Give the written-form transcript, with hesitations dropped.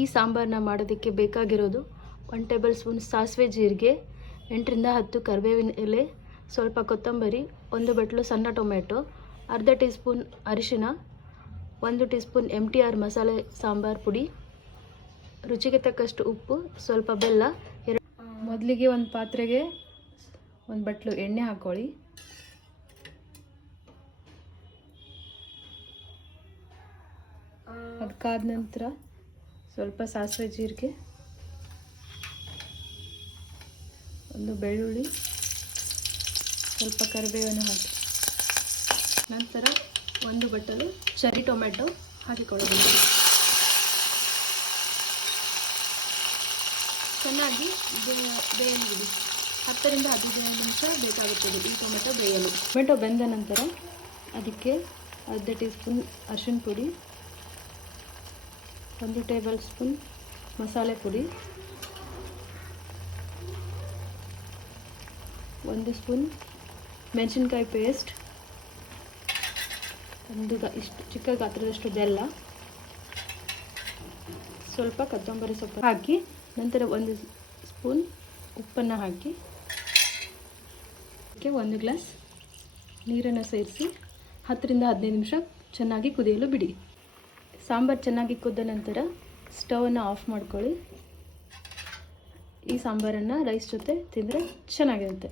ಈ ಸಾಂಬಾರನ್ನ ಮಾಡೋದಕ್ಕೆ ಬೇಕಾಗಿರೋದು 1 ಟೇಬಲ್ ಸ್ಪೂನ್ ಸಾಸಿವೆ ಜೀರಿಗೆ, 8ರಿಂದ 10 ಕರಿಬೇವಿನ ಎಲೆ, ಸ್ವಲ್ಪ ಕೊತ್ತಂಬರಿ, 1 ಬಟ್ಲು ಸಣ್ಣ ಟೊಮೆಟೊ, ಅರ್ಧ ಟೀ ಸ್ಪೂನ್ ಅರಿಶಿನ, 1 ಟೀ ಸ್ಪೂನ್ MTR ಮಸಾಲೆ ಸಾಂಬಾರ್ ಪುಡಿ, ರುಚಿಗೆ ತಕ್ಕಷ್ಟು ಉಪ್ಪು, ಸ್ವಲ್ಪ ಬೆಲ್ಲ. ಮೊದಲಿಗೆ ಒಂದು ಪಾತ್ರೆಗೆ 1 ಬಟ್ಲು ಎಣ್ಣೆ ಹಾಕೊಳ್ಳಿ. ಅದಕ್ಕಾದ ನಂತರ ಸ್ವಲ್ಪ ಸಾಸಿವೆ ಜೀರಿಗೆ, 1 ಬೆಳ್ಳುಳ್ಳಿ, ಸ್ವಲ್ಪ ಕರಿಬೇವನ್ನು ಹಾಕಿ ನಂತರ 1 ಬಟ್ಟಲು ಚೆರಿ ಟೊಮೆಟೊ ಹಾಕಿಕೊಳ್ಳಬೇಕು. ಚೆನ್ನಾಗಿ ಬೇಯಲು ಬಿಡಿ. 10ರಿಂದ 15 ನಿಮಿಷ ಬೇಕಾಗುತ್ತದೆ ಈ ಟೊಮೆಟೊ ಬೇಯಲು. ಟೊಮೆಟೊ ಬೆಂದ ನಂತರ ಅದಕ್ಕೆ ಅರ್ಧ ಟೀ ಸ್ಪೂನ್ ಅರಿಶಿನ ಪುಡಿ, 1 ಟೇಬಲ್ ಸ್ಪೂನ್ ಮಸಾಲೆ ಪುಡಿ, 1 ಸ್ಪೂನ್ ಮೆಣಸಿನ್ಕಾಯಿ ಪೇಸ್ಟ್, ಇಷ್ಟು ಚಿಕ್ಕ ಗಾತ್ರದಷ್ಟು ಬೆಲ್ಲ, ಸ್ವಲ್ಪ ಕೊತ್ತಂಬರಿ ಸೊಪ್ಪು ಹಾಕಿ ನಂತರ 1 ಸ್ಪೂನ್ ಉಪ್ಪನ್ನು ಹಾಕಿ 1 ಗ್ಲಾಸ್ ನೀರನ್ನು ಸೇರಿಸಿ 10ರಿಂದ 15 ನಿಮಿಷ ಚೆನ್ನಾಗಿ ಕುದಿಯಲು ಬಿಡಿ. ಸಾಂಬಾರು ಚೆನ್ನಾಗಿ ಕುದ್ದ ನಂತರ ಸ್ಟವನ್ನು ಆಫ್ ಮಾಡ್ಕೊಳ್ಳಿ. ಈ ಸಾಂಬಾರನ್ನು ರೈಸ್ ಜೊತೆ ತಿಂದರೆ ಚೆನ್ನಾಗಿರುತ್ತೆ.